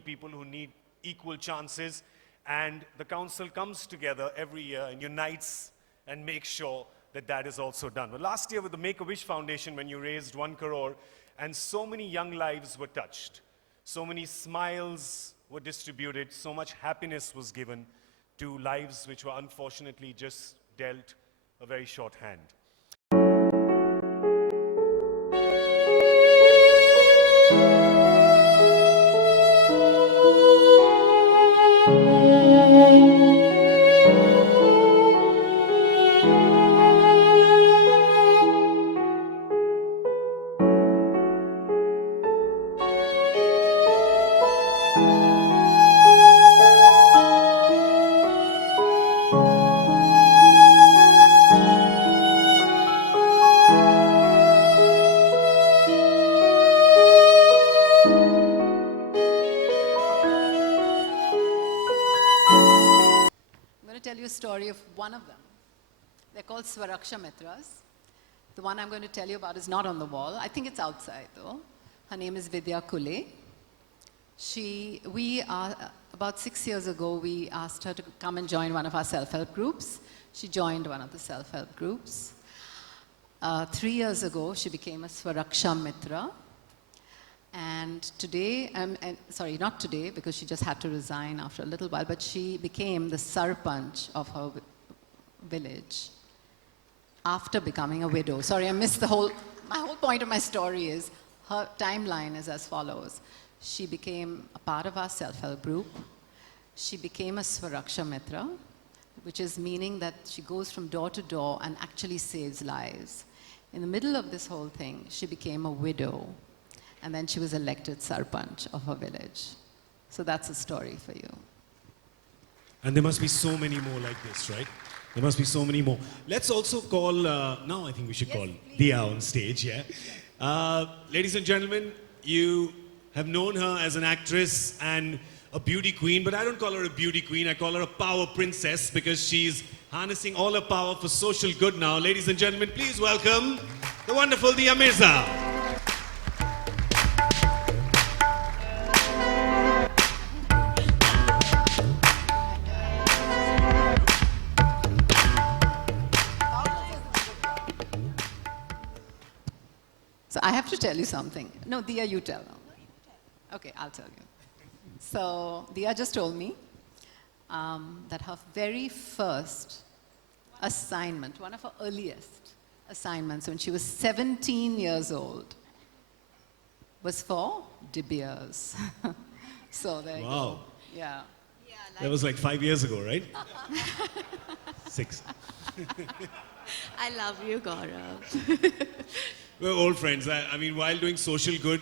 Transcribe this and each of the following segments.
people who need equal chances, and the council comes together every year and unites and makes sure that that is also done. But last year with the Make-A-Wish Foundation, when you raised 1 crore, and so many young lives were touched, so many smiles were distributed, so much happiness was given to lives which were unfortunately just dealt a very short hand. Tell you a story of one of them. They're called Swaraksha Mitras. The one I'm going to tell you about is not on the wall. I think it's outside though. Her name is Vidya Kule. About 6 years ago, we asked her to come and join one of our self-help groups. She joined one of the self-help groups. 3 years ago, she became a Swaraksha Mitra. And today, sorry, not today, because she just had to resign after a little while, but she became the Sarpanch of her village after becoming a widow. Sorry, I missed my whole point of my story is, her timeline is as follows. She became a part of our self-help group. She became a Swaraksha Mitra, which is meaning that she goes from door to door and actually saves lives. In the middle of this whole thing, she became a widow. And then she was elected Sarpanch of her village. So that's a story for you. And there must be so many more like this, right? There must be so many more. Let's also call, now I think we should call Diya on stage, yeah? Ladies and gentlemen, you have known her as an actress and a beauty queen, but I don't call her a beauty queen, I call her a power princess because she's harnessing all her power for social good now. Ladies and gentlemen, please welcome the wonderful Diya Mirza. So I have to tell you something. No, Diya, you tell. Okay, I'll tell you. So Diya just told me that her very first assignment, one of her earliest assignments when she was 17 years old, was for De Beers. So there you go. Yeah. That was like 5 years ago, right? 6. I love you, Gaurav. We're old friends. I mean, while doing social good,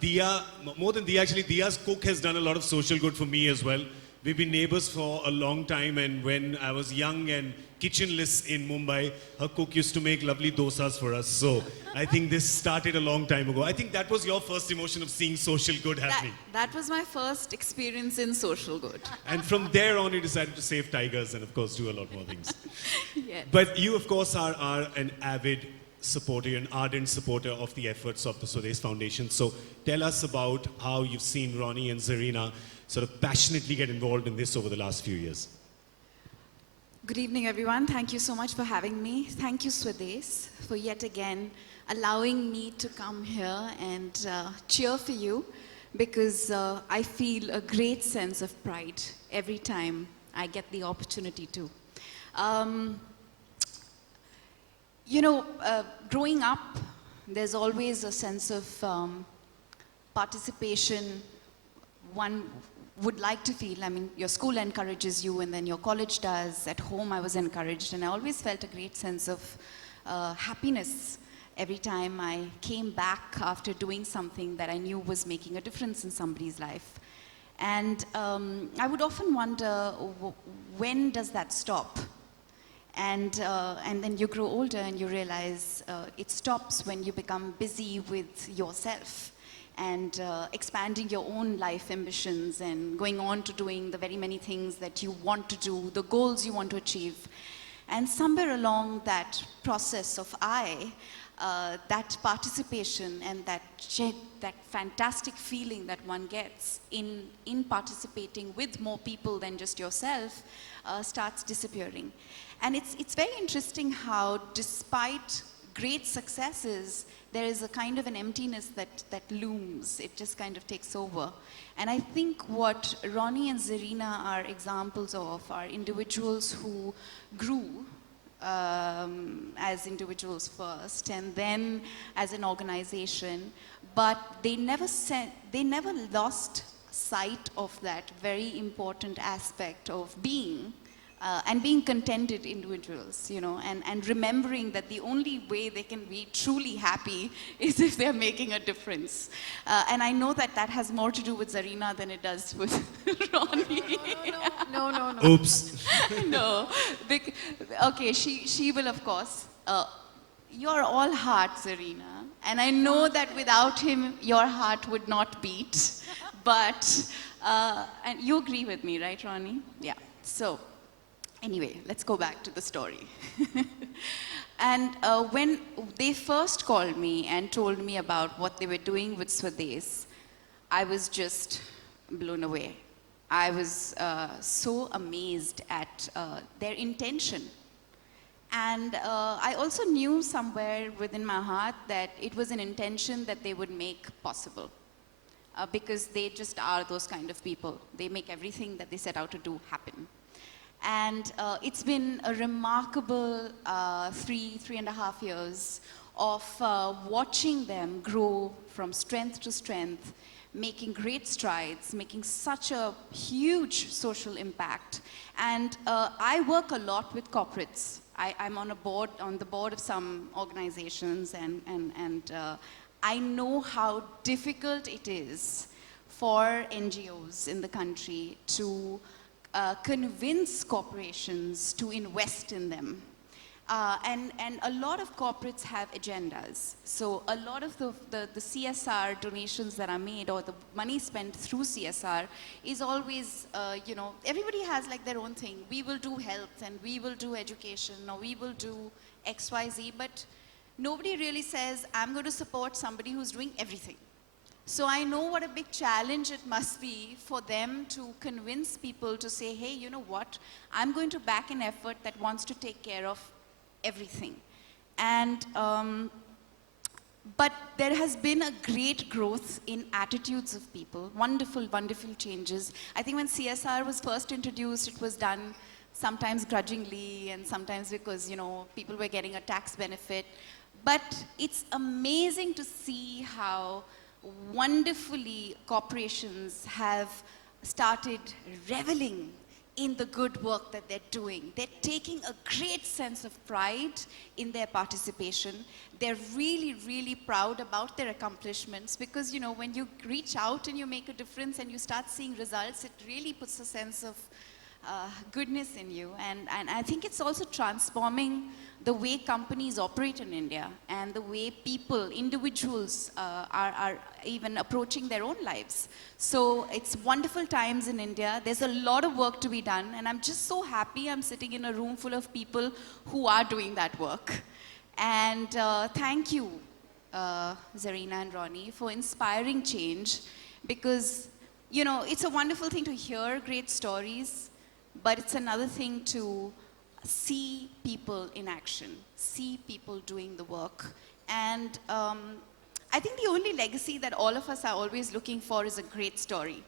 Diya, more than Diya, actually, Diya's cook has done a lot of social good for me as well. We've been neighbors for a long time, and when I was young and kitchenless in Mumbai, her cook used to make lovely dosas for us. So I think this started a long time ago. I think that was your first emotion of seeing social good happening. That was my first experience in social good. And from there on, you decided to save tigers and, of course, do a lot more things. Yes. But you, of course, are an avid supporter, an ardent supporter of the efforts of the Swadesh Foundation. So tell us about how you've seen Ronnie and Zarina sort of passionately get involved in this over the last few years. Good evening, everyone. Thank you so much for having me. Thank you, Swadesh, for yet again allowing me to come here and cheer for you, because I feel a great sense of pride every time I get the opportunity to. You know, growing up, there's always a sense of participation one would like to feel. I mean, your school encourages you, and then your college does. At home, I was encouraged, and I always felt a great sense of happiness every time I came back after doing something that I knew was making a difference in somebody's life. And I would often wonder, when does that stop? And then you grow older and you realize it stops when you become busy with yourself and expanding your own life ambitions and going on to doing the very many things that you want to do, the goals you want to achieve. And somewhere along that process of that participation and that fantastic feeling that one gets in participating with more people than just yourself starts disappearing. And it's very interesting how, despite great successes, there is a kind of an emptiness that looms. It just kind of takes over. And I think what Ronnie and Zarina are examples of are individuals who grew as individuals first and then as an organization, but they never lost sight of that very important aspect of being and being contented individuals, you know, and remembering that the only way they can be truly happy is if they're making a difference. And I know that that has more to do with Zarina than it does with Ronnie. No. Oops. No. Okay, she will, of course. You're all heart, Zarina. And I know that without him, your heart would not beat. But, and you agree with me, right, Ronnie? Yeah. So, anyway, let's go back to the story. And when they first called me and told me about what they were doing with Swades, I was just blown away. I was so amazed at their intention. And I also knew somewhere within my heart that it was an intention that they would make possible. Because they just are those kind of people. They make everything that they set out to do happen. And it's been a remarkable 3.5 years of watching them grow from strength to strength, making great strides, making such a huge social impact. And I work a lot with corporates. I'm on the board of some organizations, and I know how difficult it is for NGOs in the country to convince corporations to invest in them. And a lot of corporates have agendas. So a lot of the CSR donations that are made, or the money spent through CSR, is always, you know, everybody has like their own thing. We will do health, and we will do education, or we will do XYZ, but nobody really says, I'm going to support somebody who's doing everything. So I know what a big challenge it must be for them to convince people to say, hey, you know what, I'm going to back an effort that wants to take care of everything. And, but there has been a great growth in attitudes of people, wonderful, wonderful changes. I think when CSR was first introduced, it was done sometimes grudgingly and sometimes because, you know, people were getting a tax benefit. But it's amazing to see how wonderfully corporations have started reveling in the good work that they're doing. They're taking a great sense of pride in their participation. They're really, really proud about their accomplishments because, you know, when you reach out and you make a difference and you start seeing results, it really puts a sense of goodness in you. And I think it's also transforming the way companies operate in India and the way people, individuals are even approaching their own lives. So it's wonderful times in India. There's a lot of work to be done, and I'm just so happy I'm sitting in a room full of people who are doing that work. And thank you, Zarina and Ronnie, for inspiring change, because, you know, it's a wonderful thing to hear great stories, but it's another thing to see people in action, see people doing the work. And I think the only legacy that all of us are always looking for is a great story,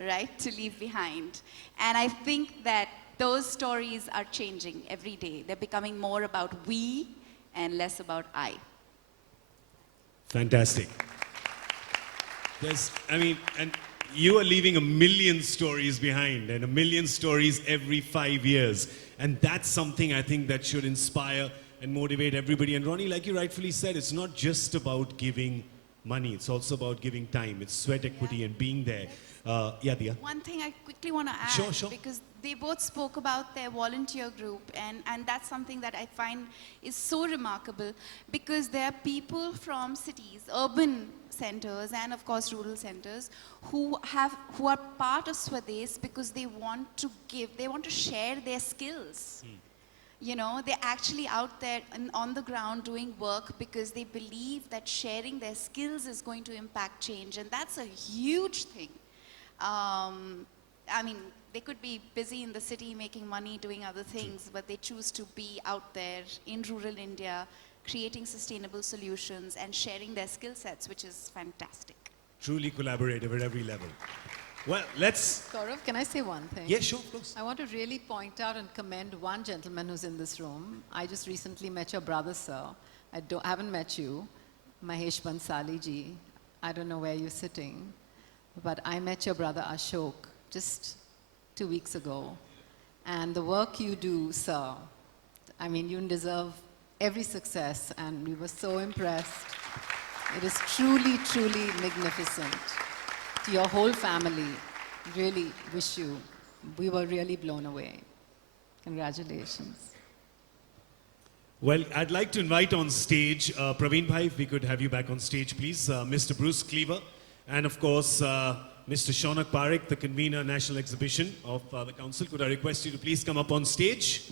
right, to leave behind. And I think that those stories are changing every day. They're becoming more about we and less about I. Fantastic. And you are leaving 1 million stories behind, and 1 million stories every 5 years. And that's something I think that should inspire and motivate everybody. And Ronnie, like you rightfully said, it's not just about giving money, it's also about giving time. It's sweat equity and being there. Yeah, Dia. One thing I quickly want to add, Sure. because they both spoke about their volunteer group, and that's something that I find is so remarkable, because there are people from cities, urban centers, and of course rural centers, who are part of Swades because they want to give, they want to share their skills. You know, they're actually out there and on the ground doing work because they believe that sharing their skills is going to impact change, and that's a huge thing. I mean, they could be busy in the city making money, doing other things, but they choose to be out there in rural India, creating sustainable solutions and sharing their skill sets, which is fantastic. Truly collaborative at every level. Well, let's... Gaurav, can I say one thing? Yeah, sure, of course. I want to really point out and commend one gentleman who's in this room. I just recently met your brother, sir. I haven't met you, Mahesh Bansali ji. I don't know where you're sitting, but I met your brother Ashok just 2 weeks ago. And the work you do, sir, I mean, you deserve every success, and we were so impressed. It is truly, truly magnificent. To your whole family, really wish you. We were really blown away. Congratulations. Well, I'd like to invite on stage, Praveen Bhai, if we could have you back on stage, please. Mr. Bruce Cleaver, and of course, Mr. Shaunak Parekh, the convener, National Exhibition of the Council. Could I request you to please come up on stage?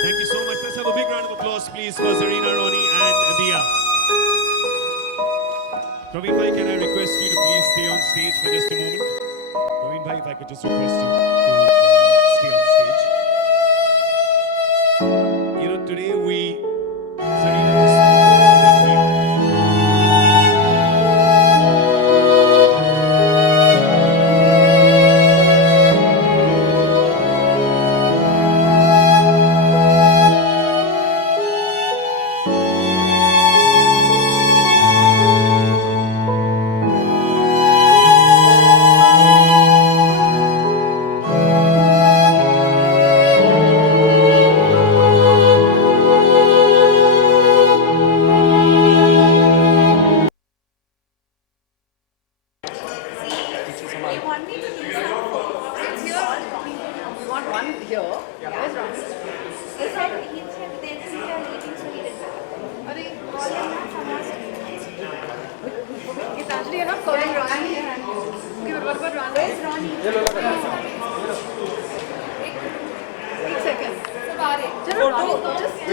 Thank you so much. Let's have a big round of applause, please, for Zarina, Ronnie, and Dia. Praveen Bhai, can I request you to please stay on stage for just a moment? Praveen Bhai, if I could just request you to stay on stage. You know, today Zarina was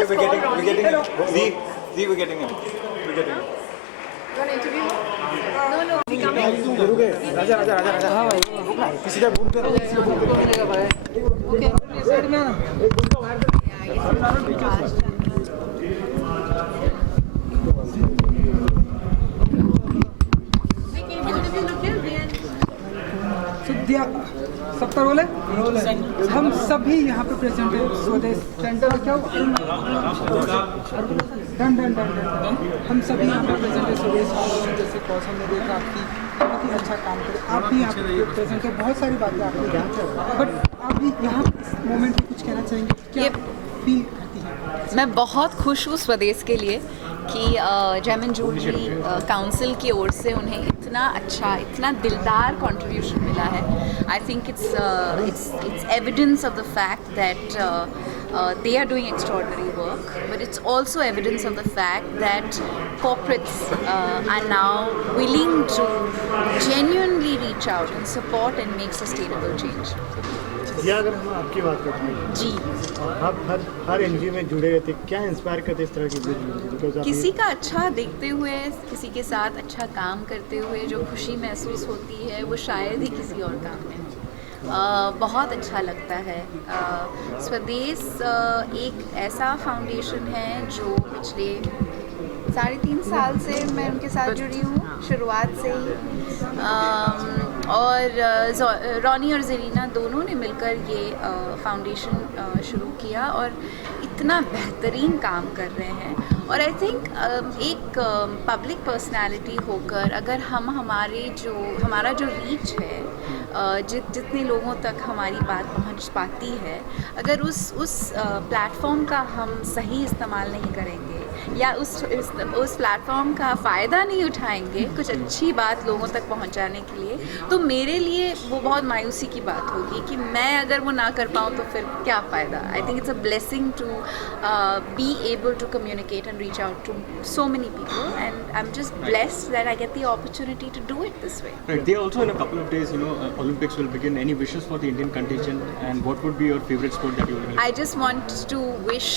We're getting him. See, we're getting him. We're getting him. सबका role है हम सभी यहाँ पे present हैं स्वदेश centre में क्या डन डन डन डन हम सभी यहाँ पे प्रेजेंट है स्वदेश जैसे कौशल ने देखा आपकी बहुत ही अच्छा काम करे आप भी यहाँ पे प्रेजेंट है बहुत सारी बातें आपने बट आप भी यहाँ इस मोमेंट पे कुछ कहना चाहेंगे क्या फील करती हैं? मैं बहुत खुश हूँ स्वदेश के लिए कि जेम ज्वेलरी काउंसिल की ओर से उन्हें इतना अच्छा इतना दिलदार कंट्रीब्यूशन मिला है. आई think it's evidence of the fact that they are doing extraordinary work, but it's also evidence of the fact that corporates are now willing to genuinely reach out and support and make sustainable change. या अगर हम आपकी बात करें जी, आप हर NGO में जुड़े रहते, क्या इंस्पायर करते इस तरह की बिकॉज़ किसी का अच्छा देखते हुए, किसी के साथ अच्छा काम करते हुए जो खुशी महसूस होती है वो शायद ही किसी और काम में हो. बहुत अच्छा लगता है। स्वदेश एक ऐसा फाउंडेशन है जो पिछले 3.5 साल से मैं उनके साथ जुड़ी हूँ, शुरुआत से ही। और रॉनी और ज़रीना दोनों ने मिलकर ये फाउंडेशन शुरू किया और इतना बेहतरीन काम कर रहे हैं। और आई थिंक एक पब्लिक पर्सनालिटी होकर अगर हमारा जो रीच है, जितने लोगों तक हमारी बात पहुंच पाती है, अगर उस प्लेटफॉर्म का हम सही इस्तेमाल नहीं करेंगे या उस प्लेटफॉर्म का फ़ायदा नहीं उठाएंगे कुछ अच्छी बात लोगों तक पहुंचाने के लिए, तो मेरे लिए वो बहुत मायूसी की बात होगी कि मैं अगर वो ना कर पाऊँ तो फिर क्या फ़ायदा। I think it's a blessing to be able to communicate and reach out to so many people, and I'm just blessed that I get the opportunity to do it this way. Right. They also in a couple of days, Olympics will begin. Any wishes for the Indian contingent, and what would be your favorite sport that you would like? I just want to wish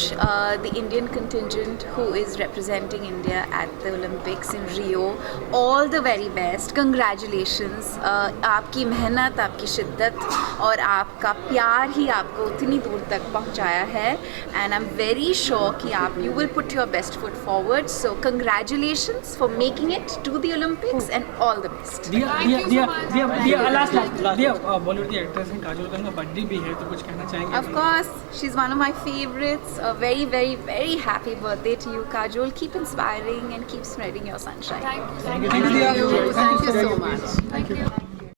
the Indian contingent who is representing India at the Olympics in Rio all the very best. Congratulations. आपकी मेहनत, आपकी शिद्दत और आपका प्यार ही आपको उतनी दूर तक पहुंचाया है, and I'm very sure कि you will put your best foot forward. So congratulations for making it to the Olympics and all the best. Last Bollywood की एक्ट्रेस हैं काजोल, का बर्थडे भी है, तो कुछ कहना चाहेंगे? Of course, she's one of my favorites. A very, very, very happy birthday to you, Kajol. Keep inspiring and keep spreading your sunshine. Thank you. Thank you so much. Thank you.